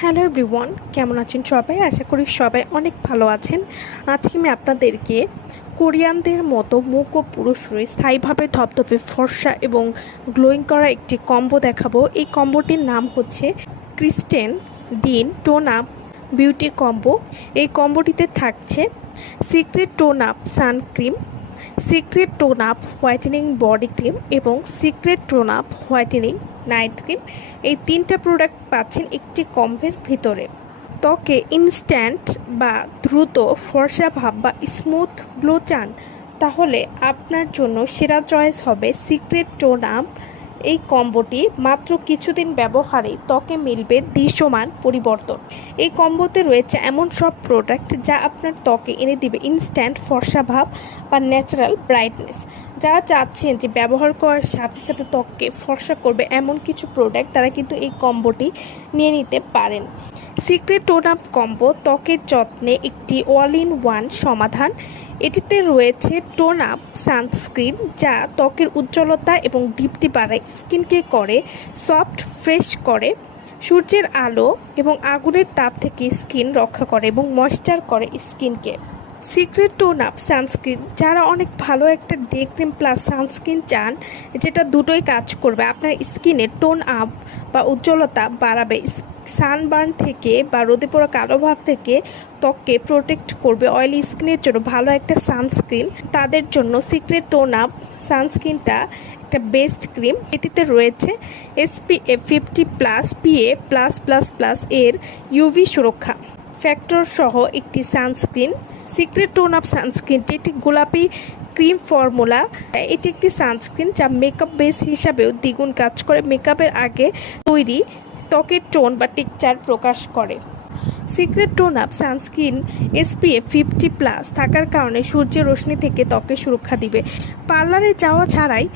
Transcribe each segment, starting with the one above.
Hello everyone, কেমন আছেন সবাই? আশা করি সবাই অনেক ভালো আছেন। আজকে আমি আপনাদেরকে কোরিয়ানদের মতো মুখ ও পুরুষরে স্থায়ীভাবে ধপধপে ফর্সা এবং গ্লোয়িং করা একটি কম্বো দেখাবো। এই কম্বোটির নাম হচ্ছে Kristen Dean tone up beauty combo. এই কম্বোটিতে থাকছে secret tone up sun cream, secret tone up whitening body cream এবং secret tone up whitening night cream. এই তিনটা প্রোডাক্ট পাচ্ছেন একটি কম্বোর ভিতরে। ত্বকে ইনস্ট্যান্ট বা দ্রুত ফর্সা ভাব বা স্মুথ গ্লো চান, তাহলে আপনার জন্য সেরা চয়েস হবে সিক্রেট টোন আপ। এই কম্বোটি মাত্র কিছুদিন ব্যবহারেই ত্বকে মিলবে দৃশ্যমান পরিবর্তন। এই কম্বোতে রয়েছে এমন সব প্রোডাক্ট যা আপনার ত্বকে এনে দিবে ইনস্ট্যান্ট ফর্সা ভাব বা ন্যাচারাল ব্রাইটনেস। যারা চাচ্ছেন যে ব্যবহার করার সাথে সাথে ত্বককে ফর্সা করবে এমন কিছু প্রোডাক্ট, তারা কিন্তু এই কম্বোটি নিয়ে নিতে পারেন। সিক্রেট টোন আপ কম্বো ত্বকের যত্নে একটি অল ইন ওয়ান সমাধান। এটিতে রয়েছে টোন আপ সানস্ক্রিন, যা ত্বকের উজ্জ্বলতা এবং দীপ্তি বাড়ায়, স্কিনকে করে সফট ফ্রেশ করে, সূর্যের আলো এবং আগুনের তাপ থেকে স্কিন রক্ষা করে এবং ময়েশ্চার করে স্কিনকে। সিক্রেট টোন আপ সানস্ক্রিন, যারা অনেক ভালো একটা ডে ক্রিম প্লাস সানস্ক্রিন চান, যেটা দুটোই কাজ করবে, আপনার স্কিনে টোন আপ বা উজ্জ্বলতা বাড়াবে, সানবার্ন থেকে বা রোদে পড়া কালো ভাব থেকে ত্বককে প্রোটেক্ট করবে। অয়েলি স্কিনের জন্য ভালো একটা সানস্ক্রিন, তাদের জন্য সিক্রেট টোন আপ সানস্ক্রিনটা একটা বেস্ট ক্রিম। এটিতে রয়েছে SPF 50+ PA+++ এর ইউভি সুরক্ষা ফ্যাক্টর সহ একটি সানস্ক্রিন। সিক্রেট টোন আপ সানস্ক্রিনটি একটি গোলাপি ক্রিম ফর্মুলা। এটি একটি সানস্ক্রিন যা মেকআপ বেস হিসাবেও দ্বিগুণ কাজ করে, মেকআপের আগে তৈরি ত্বকের টোন বা টেক্সচার প্রকাশ করে। Secret tone up sunscreen SPF 50+ থাকার কারণে সূর্যের রশ্মি থেকে ত্বকে সুরক্ষা দিবে। পার্লারে যাওয়া ছাড়াই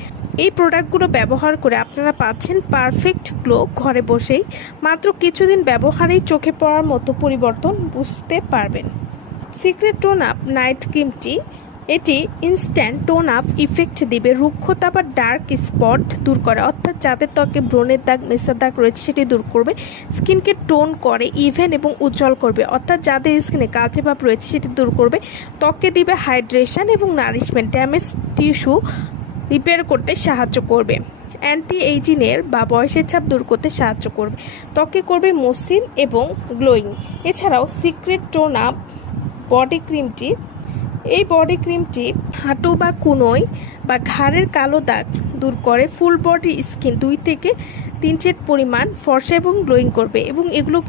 এই প্রোডাক্টগুলো ব্যবহার করে আপনারা পাচ্ছেন পারফেক্ট গ্লো ঘরে বসেই। মাত্র কিছুদিন ব্যবহারেই চোখে পড়ার মতো পরিবর্তন বুঝতে পারবেন। সিক্রেট টোন আপ নাইট ক্রিমটি এটি ইনস্ট্যান্ট টোন আপ ইফেক্ট দিবে, রুক্ষতা বা ডার্ক স্পট দূর করে, অর্থাৎ যাদের ত্বকে ব্রণের দাগ মেসার দাগ রয়েছে সেটি দূর করবে। স্কিনকে টোন করে, ইভেন এবং উজ্জ্বল করবে, অর্থাৎ যাদের স্কিনে কালচে ভাব রয়েছে সেটি দূর করবে। ত্বকে দিবে হাইড্রেশন এবং নারিশমেন্ট, ড্যামেজ টিস্যু রিপেয়ার করতে সাহায্য করবে, অ্যান্টি এইজিংয়ের বা বয়সের ছাপ দূর করতে সাহায্য করবে, ত্বকে করবে মসৃণ এবং গ্লোয়িং। এছাড়াও সিক্রেট টোন আপ বডি ক্রিমটি, এই বডি ক্রিমটি হাঁটু বা কুনোয় বা ঘাড়ের কালো দাগ দূর করে, ফুল বডি স্কিন 2 থেকে 3 শেড পরিমাণ ফর্সা এবং গ্লোয়িং করবে এবং এগুলো